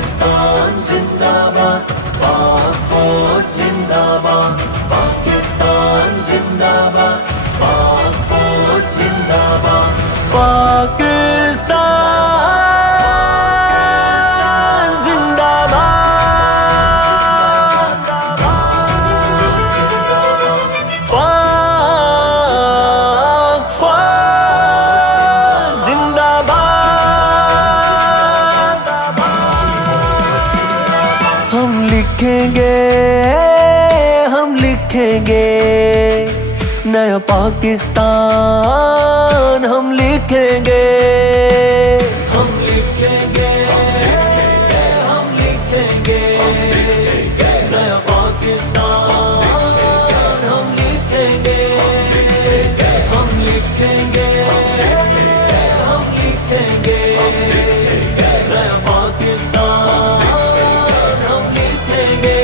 پاکستان زندہ باد، پاک فوج زندہ باد، پاکستان زندہ باد، پاک فوج زندہ باد، پاکستان زندہ باد، پاک فوج زندہ باد۔ ہم لکھیں گے نیا پاکستان، ہم لکھیں گے نیا پاکستان، ہم لکھیں گے نیا پاکستان، ہم لکھیں گے۔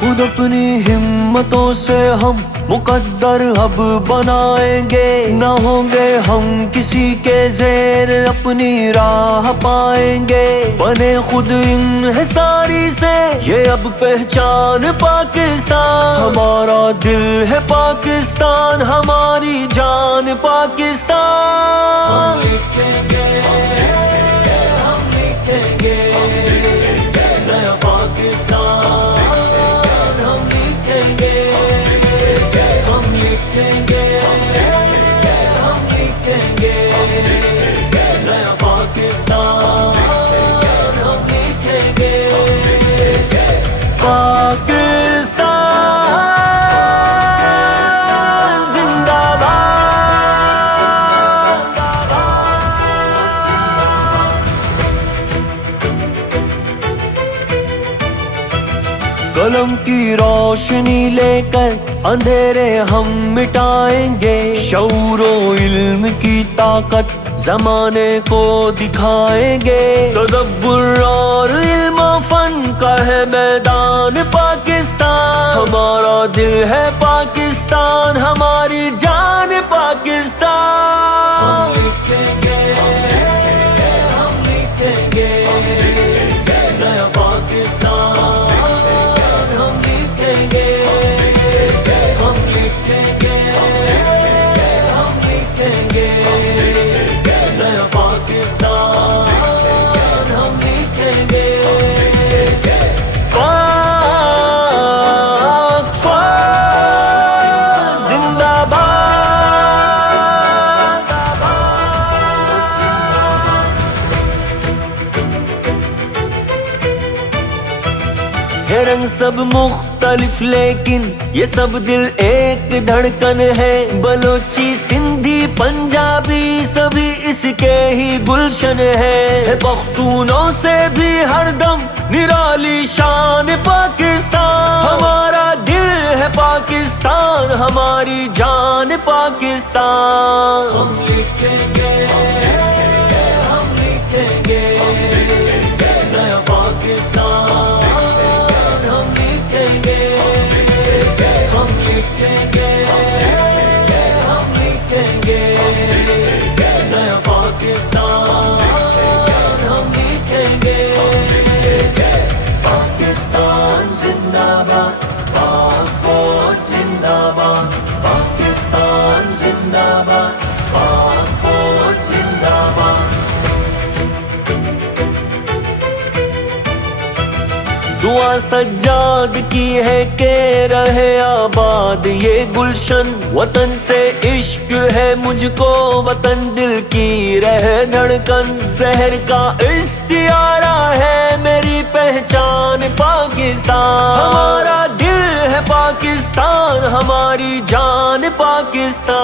خود اپنی ہمتوں سے ہم مقدر اب بنائیں گے، نہ ہوں گے ہم کسی کے زیر، اپنی راہ پائیں گے، بنے خود انحصاری سے یہ اب پہچان پاکستان، ہمارا دل ہے پاکستان، ہماری جان پاکستان، ہم لکھیں گے نیا پاکستان، نیا پاکستان، ہم لکھیں گے پاکستان زندہ باد۔ قلم کی روشنی لے کر اندھیرے ہم مٹائیں گے، شعور و علم کی طاقت زمانے کو دکھائیں گے، تدبر اور علم و فن کا ہے میدان پاکستان، ہمارا دل ہے پاکستان، ہماری جان پاکستان، ہم لکھیں گے نیا پاکستان، ہم لکھیں گے نیا پاکستان، ہم لکھیں گے پاک فوج زندہ باد۔ ہے رنگ سب مختلف لیکن یہ سب دل ایک دھڑکن ہے، بلوچی سندھی پنجابی سبھی اس کے ہی گلشن ہے، پختونوں سے بھی ہر دم نرالی شان پاکستان، ہمارا دل ہے پاکستان، ہماری جان پاکستان، ہم لکھیں گے نیا پاکستان، نیا پاکستان، ہم لکھیں گے پاکستان زندہ باد، پاک فوج زندہ باد، پاکستان زندہ باد، پاک فوج زندہ باد۔ دعا سجاد کی ہے کہ رہے آباد یہ گلشن، وطن سے عشق ہے مجھ کو، وطن دل کی رہے دھڑکن، شہر کا استعارہ ہے میری پہچان پاکستان، ہمارا دل ہے پاکستان، ہماری جان پاکستان،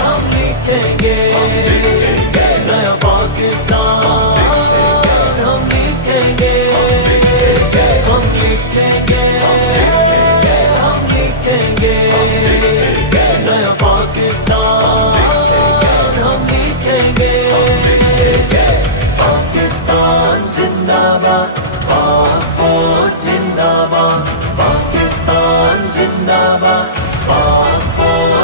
ہم لکھیں گے نیا پاکستان، نیا پاکستان، ہم لکھیں گے پاکستان زندہ باد، پاک فوج زندہ باد، پاکستان زندہ باد، پاک فوج